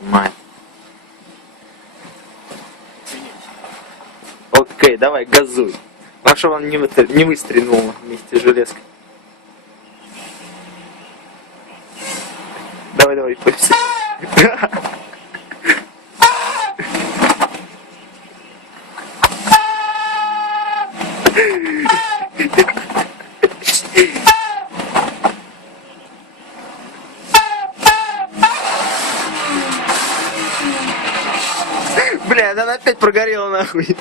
Мать. Окей, давай, газуй. А что он не выстрелил вместе с железкой? Давай, пусть. Бля, она опять прогорела нахуй.